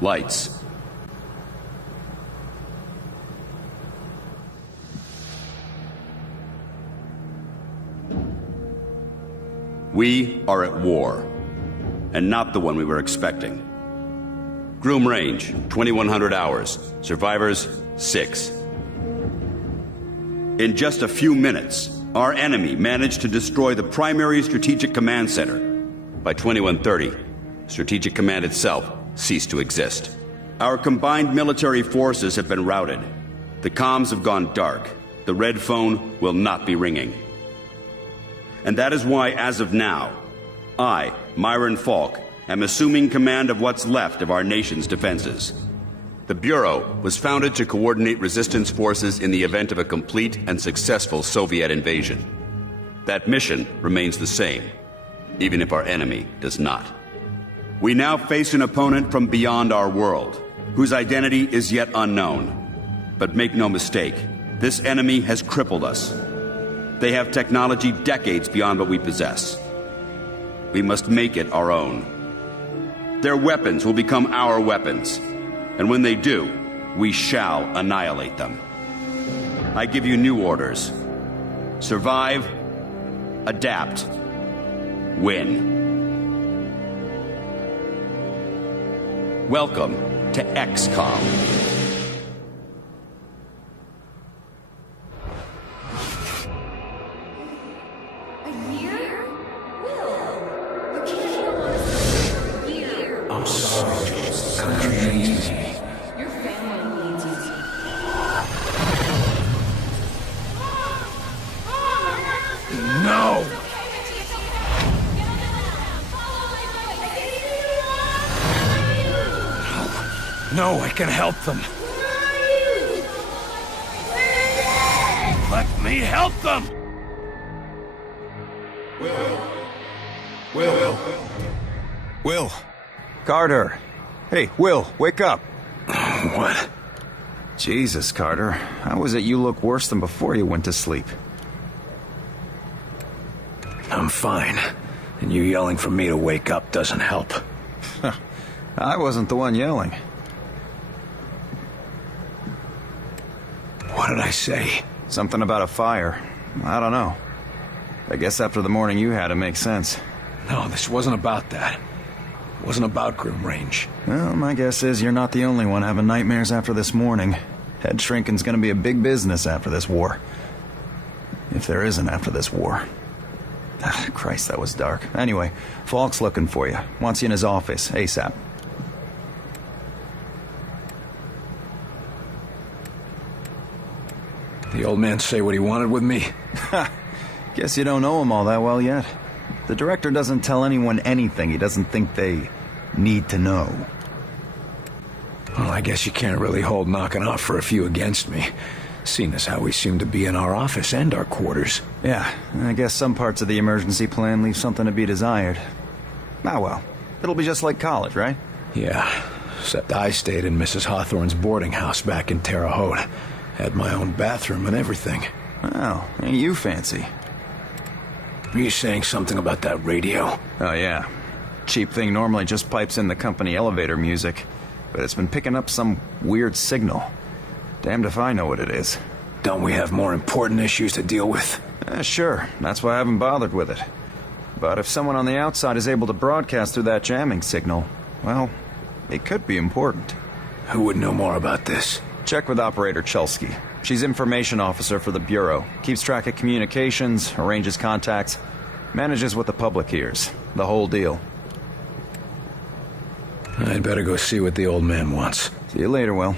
Lights. We are at war, and not the one we were expecting. Groom range, 2100 hours. Survivors, 6. In just a few minutes, our enemy managed to destroy the primary Strategic Command Center. By 2130, Strategic Command itself ceased to exist. Our combined military forces have been routed. The comms have gone dark. The red phone will not be ringing. And that is why, as of now, I, Myron Falk, am assuming command of what's left of our nation's defenses. The Bureau was founded to coordinate resistance forces in the event of a complete and successful Soviet invasion. That mission remains the same, even if our enemy does not. We now face an opponent from beyond our world, whose identity is yet unknown. But make no mistake, this enemy has crippled us. They have technology decades beyond what we possess. We must make it our own. Their weapons will become our weapons. And when they do, we shall annihilate them. I give you new orders. Survive, adapt, win. Welcome to XCOM. No, I can help them. Let me help them! Will. Carter. Hey, Will, wake up. What? Jesus, Carter. How is it you look worse than before you went to sleep? I'm fine. And you yelling for me to wake up doesn't help. I wasn't the one yelling. What did I say? Something about a fire. I don't know. I guess after the morning you had, it makes sense. No, this wasn't about that. It wasn't about Groom Range. Well, my guess is you're not the only one having nightmares after this morning. Head shrinking's gonna be a big business after this war. If there isn't after this war. Christ, that was dark. Anyway, Falk's looking for you. Wants you in his office, ASAP. The old man say what he wanted with me? Guess you don't know him all that well yet. The director doesn't tell anyone anything he doesn't think they need to know. Well, I guess you can't really hold knocking off for a few against me, seeing as how we seem to be in our office and our quarters. Yeah, I guess some parts of the emergency plan leave something to be desired. Ah well, it'll be just like college, right? Yeah, except I stayed in Mrs. Hawthorne's boarding house back in Terre Haute. Had my own bathroom and everything. Well, ain't you fancy? Were you saying something about that radio? Oh yeah. Cheap thing normally just pipes in the company elevator music, but it's been picking up some weird signal. Damned if I know what it is. Don't we have more important issues to deal with? Sure, that's why I haven't bothered with it. But if someone on the outside is able to broadcast through that jamming signal, well, it could be important. Who would know more about this? Check with Operator Chelsky. She's information officer for the Bureau. Keeps track of communications, arranges contacts, manages what the public hears. The whole deal. I'd better go see what the old man wants. See you later, Will.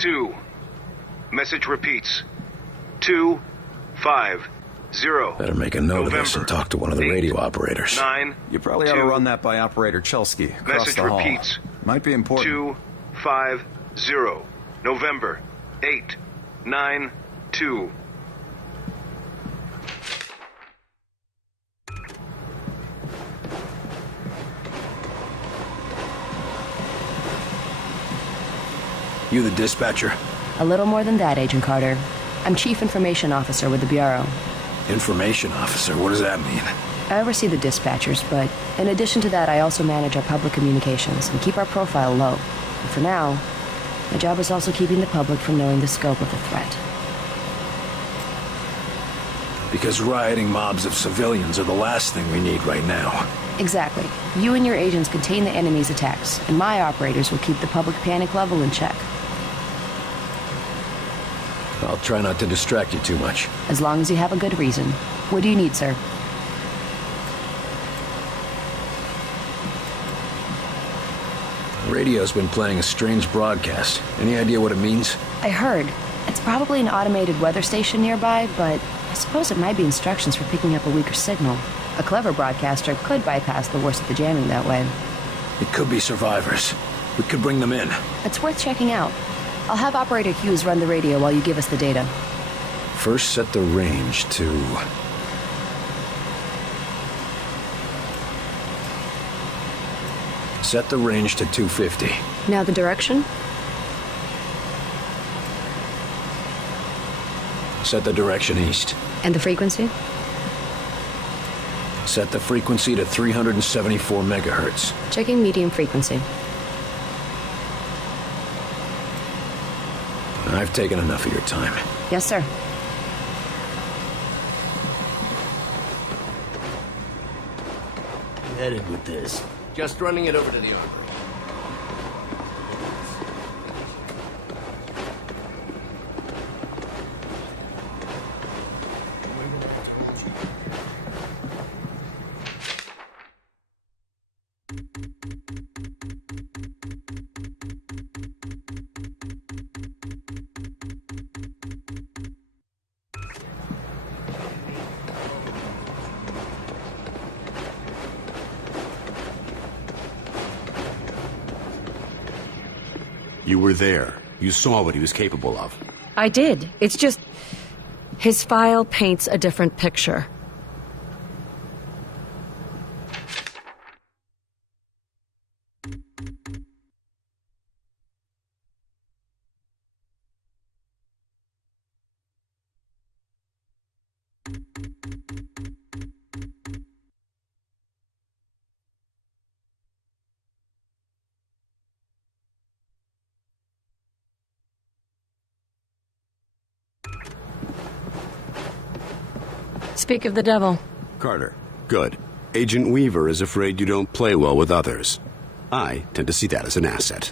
2. Message repeats. 250. Better make a note of this and talk to one of the radio operators. 9. You probably ought to run that by Operator Chelsky across Message the hall. repeats. Might be important. 250. November 892. You the dispatcher? A little more than that, Agent Carter. I'm Chief Information Officer with the Bureau. Information officer, what does that mean? I oversee the dispatchers, but in addition to that, I also manage our public communications and keep our profile low. And for now, my job is also keeping the public from knowing the scope of the threat. Because rioting mobs of civilians are the last thing we need right now. Exactly. You and your agents contain the enemy's attacks, and my operators will keep the public panic level in check. I'll try not to distract you too much. As long as you have a good reason. What do you need, sir? The radio's been playing a strange broadcast. Any idea what it means? I heard. It's probably an automated weather station nearby, but I suppose it might be instructions for picking up a weaker signal. A clever broadcaster could bypass the worst of the jamming that way. It could be survivors. We could bring them in. It's worth checking out. I'll have Operator Hughes run the radio while you give us the data. First, set the range to... Set the range to 250. Now the direction? Set the direction east. And the frequency? Set the frequency to 374 megahertz. Checking medium frequency. I've taken enough of your time. Yes, sir. Headed with this. Just running it over to the armory. You were there. You saw what he was capable of. I did. It's just... his file paints a different picture. Speak of the devil. Carter, good. Agent Weaver is afraid you don't play well with others. I tend to see that as an asset.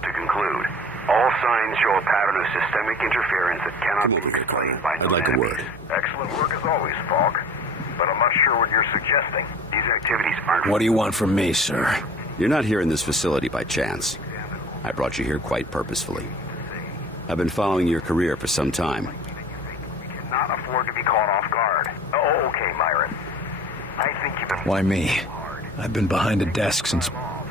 To conclude, all signs show a pattern of systemic interference that cannot Come over be here, explained Carter. by I'd like a word. Excellent work as always, Falk. But I'm not sure what you're suggesting. These activities aren't... What do you want from me, sir? You're not here in this facility by chance. I brought you here quite purposefully. I've been following your career for some time. We cannot afford to be caught off guard. Oh, okay, Myron. I think you've been... Why me? I've been behind a desk since... well,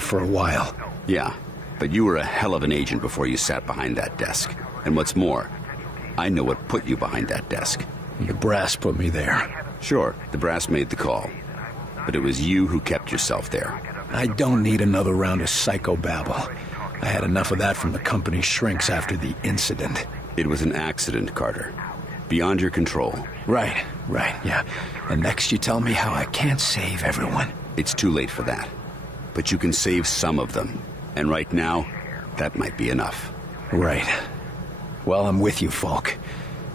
for a while. Yeah, but you were a hell of an agent before you sat behind that desk. And what's more, I know what put you behind that desk. The brass put me there. Sure, the brass made the call. But it was you who kept yourself there. I don't need another round of psychobabble. I had enough of that from the company's shrinks after the incident. It was an accident, Carter. Beyond your control. Right, yeah. And next you tell me how I can't save everyone. It's too late for that. But you can save some of them. And right now, that might be enough. Right. Well, I'm with you, Falk.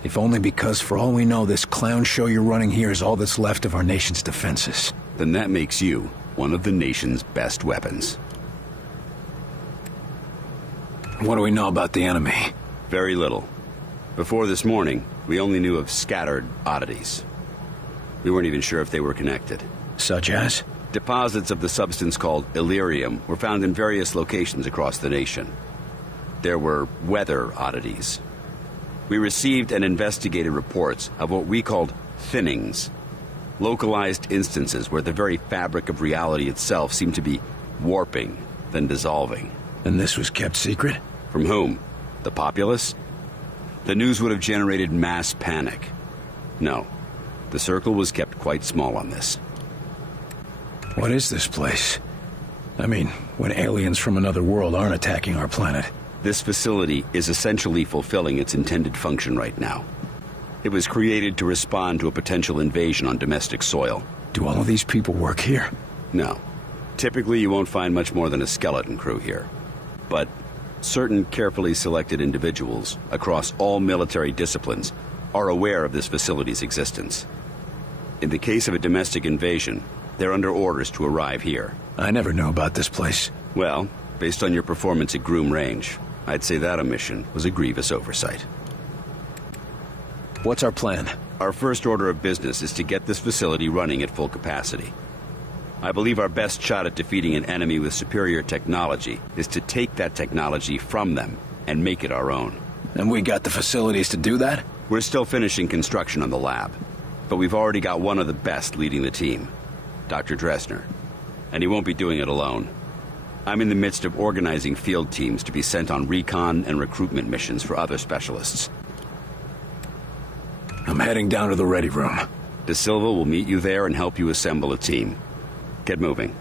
If only because, for all we know, this clown show you're running here is all that's left of our nation's defenses. Then that makes you one of the nation's best weapons. What do we know about the enemy? Very little. Before this morning, we only knew of scattered oddities. We weren't even sure if they were connected. Such as? Deposits of the substance called Illyrium were found in various locations across the nation. There were weather oddities. We received and investigated reports of what we called thinnings, localized instances where the very fabric of reality itself seemed to be warping, then dissolving. And this was kept secret? From whom? The populace? The news would have generated mass panic. No, the circle was kept quite small on this. What is this place? I mean, when aliens from another world aren't attacking our planet. This facility is essentially fulfilling its intended function right now. It was created to respond to a potential invasion on domestic soil. Do all of these people work here? No. Typically, you won't find much more than a skeleton crew here. But certain carefully selected individuals across all military disciplines are aware of this facility's existence. In the case of a domestic invasion, they're under orders to arrive here. I never knew about this place. Well, based on your performance at Groom Range, I'd say that omission was a grievous oversight. What's our plan? Our first order of business is to get this facility running at full capacity. I believe our best shot at defeating an enemy with superior technology is to take that technology from them and make it our own. And we got the facilities to do that? We're still finishing construction on the lab, but we've already got one of the best leading the team, Dr. Dressner. And he won't be doing it alone. I'm in the midst of organizing field teams to be sent on recon and recruitment missions for other specialists. I'm heading down to the ready room. De Silva will meet you there and help you assemble a team. Get moving.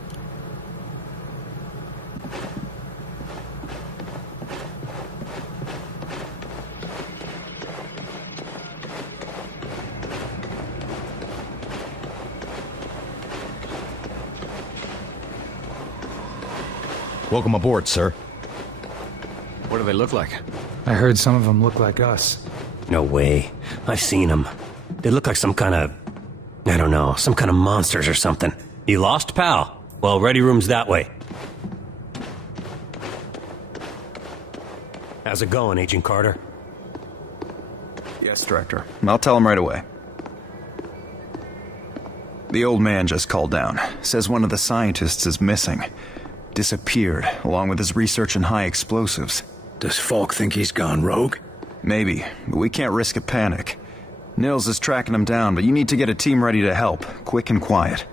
Welcome aboard, sir. What do they look like? I heard some of them look like us. No way. I've seen them. They look like some kind of... I don't know, some kind of monsters or something. You lost, pal? Well, ready room's that way. How's it going, Agent Carter? Yes, Director. I'll tell him right away. The old man just called down. Says one of the scientists is missing. Disappeared, along with his research in high explosives. Does Falk think he's gone rogue? Maybe, but we can't risk a panic. Nils is tracking him down, but you need to get a team ready to help, quick and quiet.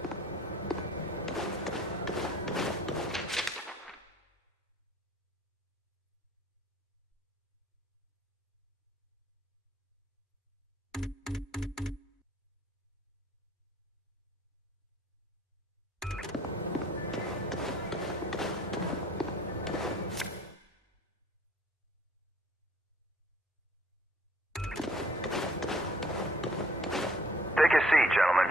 Take a seat, gentlemen.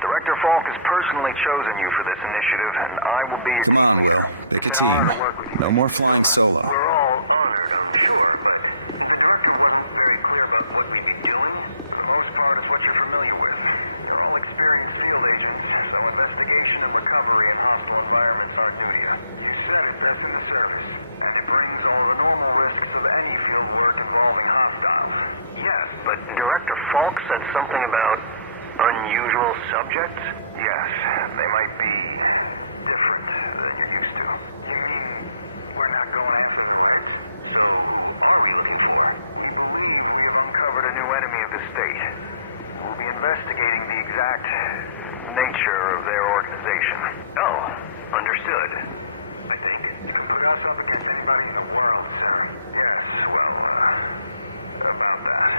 Director Falk has personally chosen you for this initiative, and I will be your team leader. Pick a It's an honor to work with team. you. No more flying solo. We're all honored, I'm sure, but the director was very clear about what we'd be doing. For the most part, it's what you're familiar with. You're all experienced field agents, so investigation and recovery in hostile environments aren't new to you. You said it, that's in the service, and it brings all the normal risks of any field work involving hostiles. Yes, but Director Falk said something about unusual subjects? Yes, they might be different than you're used to. You mean we're not going after the Reds? So, what are we looking for? We believe we have uncovered a new enemy of the state. We'll be investigating the exact nature of their organization. Oh, understood. I think you can put us up against anybody in the world, sir. Yes, well, about that.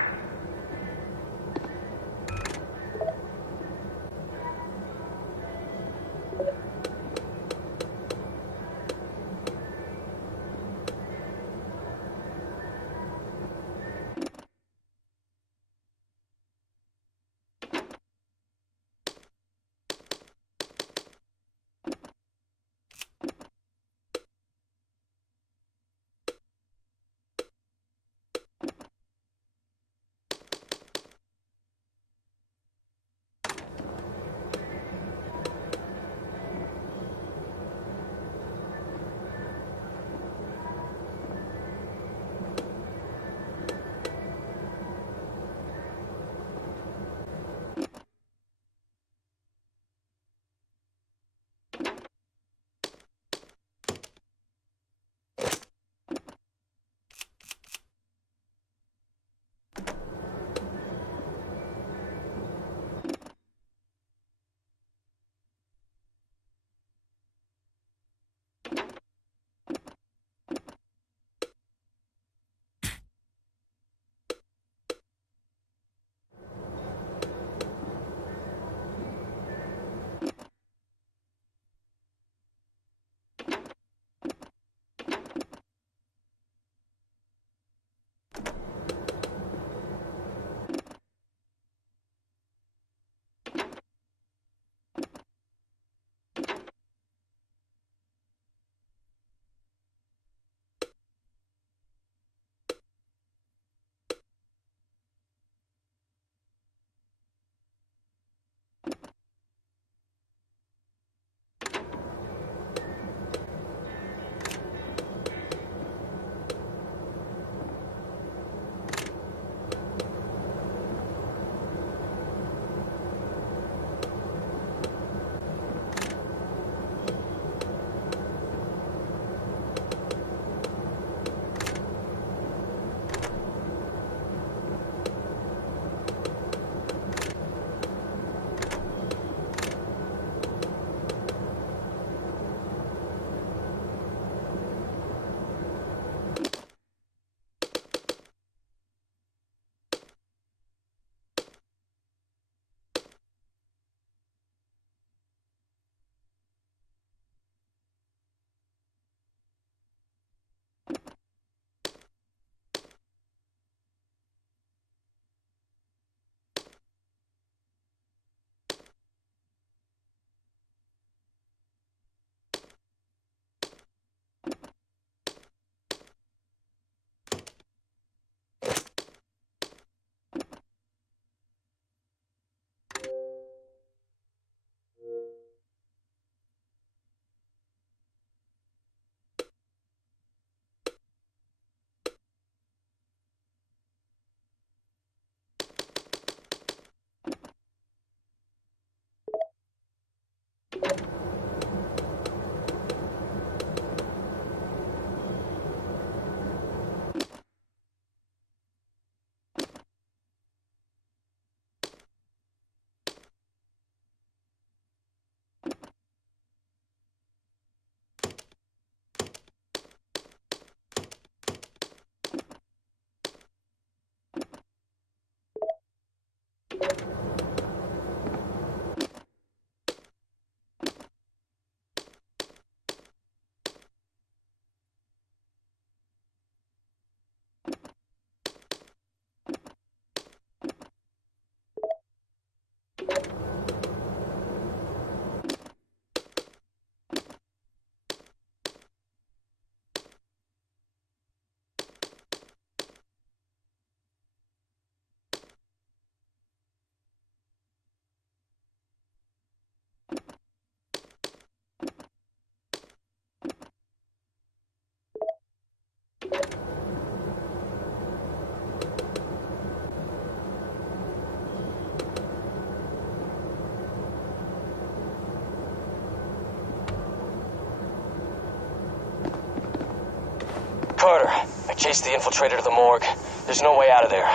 Carter, I chased the infiltrator to the morgue. There's no way out of there.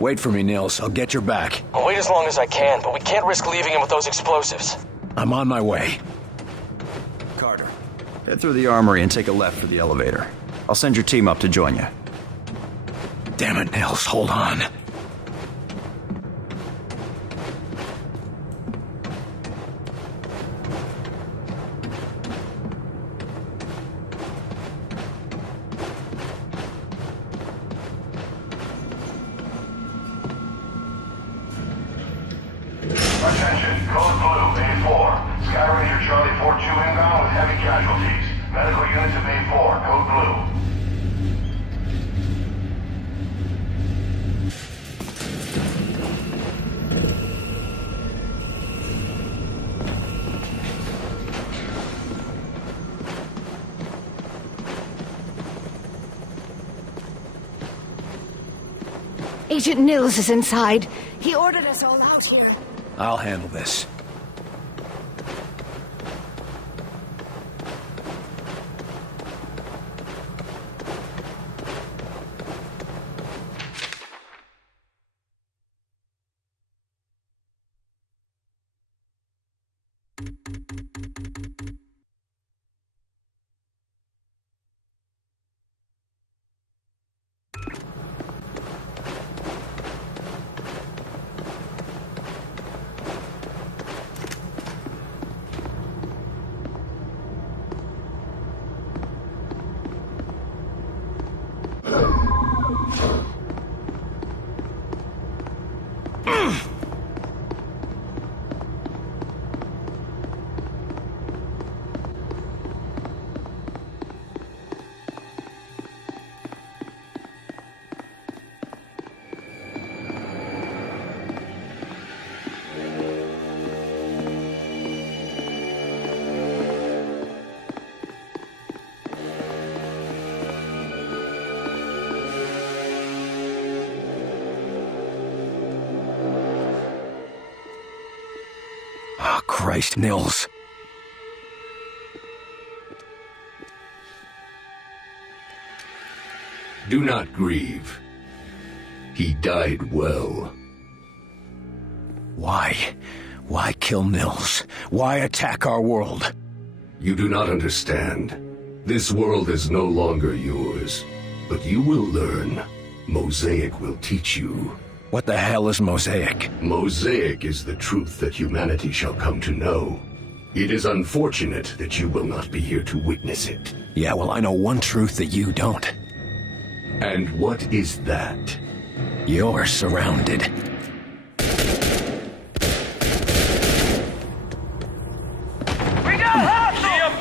Wait for me, Nils. I'll get your back. I'll wait as long as I can, but we can't risk leaving him with those explosives. I'm on my way. Carter, head through the armory and take a left for the elevator. I'll send your team up to join you. Damn it, Nils. Hold on. Attention, code blue, A4. Sky Ranger Charlie 4-2 inbound with heavy casualties. Medical units of A4, code blue. Agent Nils is inside. He ordered us all out here. I'll handle this. Oh, Christ, Nils. Do not grieve. He died well. Why? Why kill Nils? Why attack our world? You do not understand. This world is no longer yours. But you will learn. Mosaic will teach you. What the hell is Mosaic? Mosaic is the truth that humanity shall come to know. It is unfortunate that you will not be here to witness it. Yeah, well, I know one truth that you don't. And what is that? You're surrounded. We got him!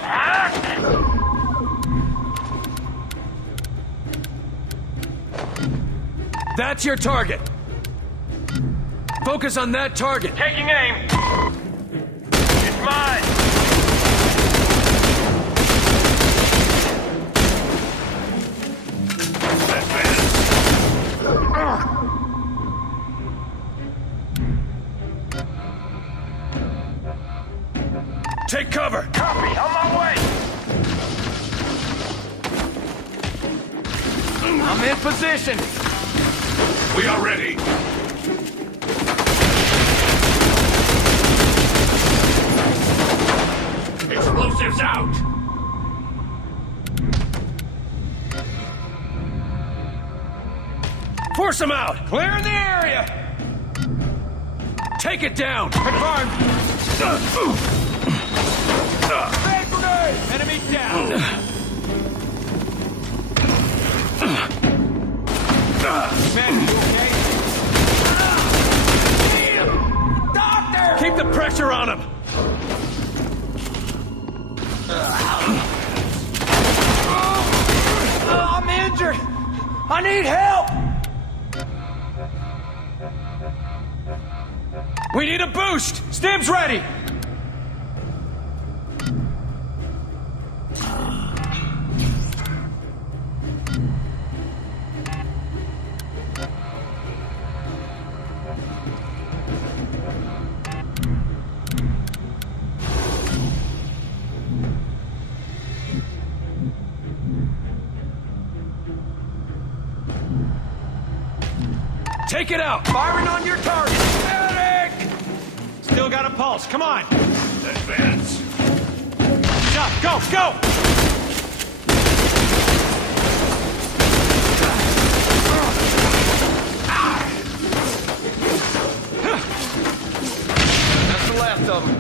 That's your target! Focus on that target! Taking aim! It's mine! Take cover! Copy, on my way! I'm in position! We are ready! Explosives out! Force them out! Clearing the area! Take it down! Confirmed! Frag grenade! Enemy down! Man, you okay? Doctor! Keep the pressure on him! I'm injured! I need help! We need a boost! Stim's ready! Take it out! Firing on your target! Medic! Still got a pulse, come on! Advance. Stop, go, go! That's the last of them.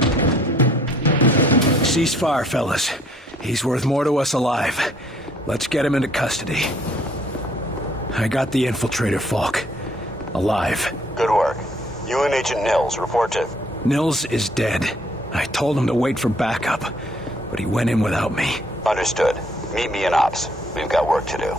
Ceasefire, fellas. He's worth more to us alive. Let's get him into custody. I got the infiltrator, Falk. Alive. Good work. You and Agent Nils report to... Nils is dead. I told him to wait for backup, but he went in without me. Understood. Meet me in Ops. We've got work to do.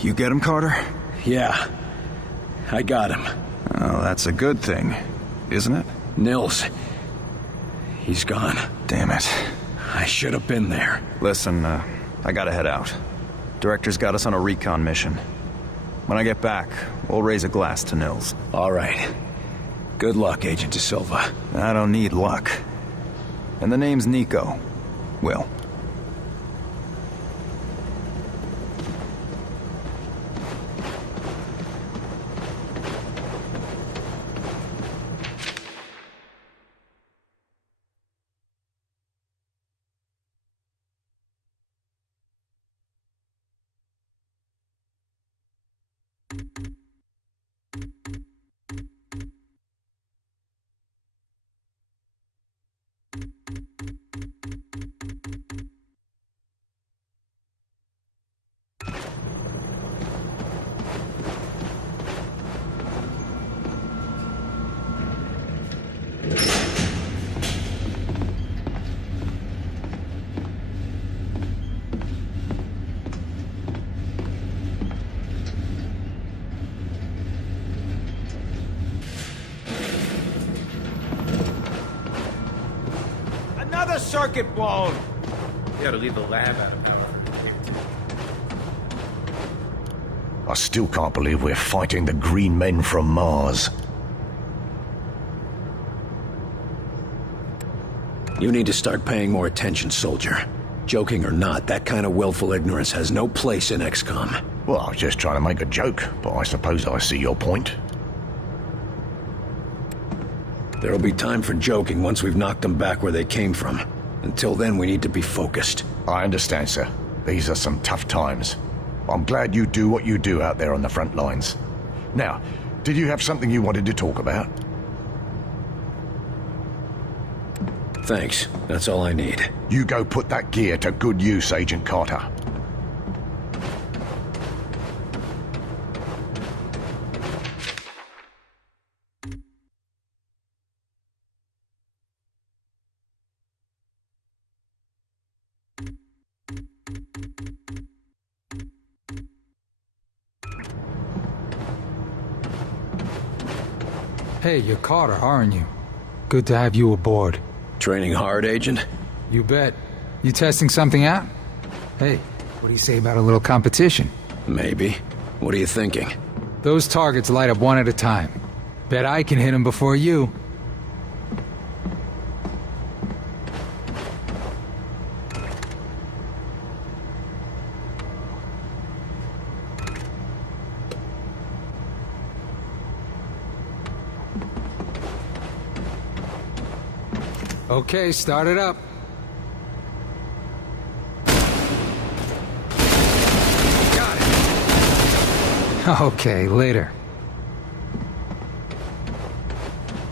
You get him, Carter? Yeah. I got him. Oh, that's a good thing, isn't it? Nils. He's gone. Damn it. I should have been there. Listen, I gotta head out. Director's got us on a recon mission. When I get back, we'll raise a glass to Nils. All right. Good luck, Agent De Silva. I don't need luck. And the name's Nico. Will. Another circuit blown! You gotta leave the lab out of power. I still can't believe we're fighting the green men from Mars. You need to start paying more attention, soldier. Joking or not, that kind of willful ignorance has no place in XCOM. Well, I was just trying to make a joke, but I suppose I see your point. There'll be time for joking once we've knocked them back where they came from. Until then, we need to be focused. I understand, sir. These are some tough times. I'm glad you do what you do out there on the front lines. Now, did you have something you wanted to talk about? Thanks. That's all I need. You go put that gear to good use, Agent Carter. Hey, you're Carter, aren't you? Good to have you aboard. Training hard, Agent? You bet. You testing something out? Hey, what do you say about a little competition? Maybe. What are you thinking? Those targets light up one at a time. Bet I can hit them before you. Okay, start it up. Got it. Okay, later.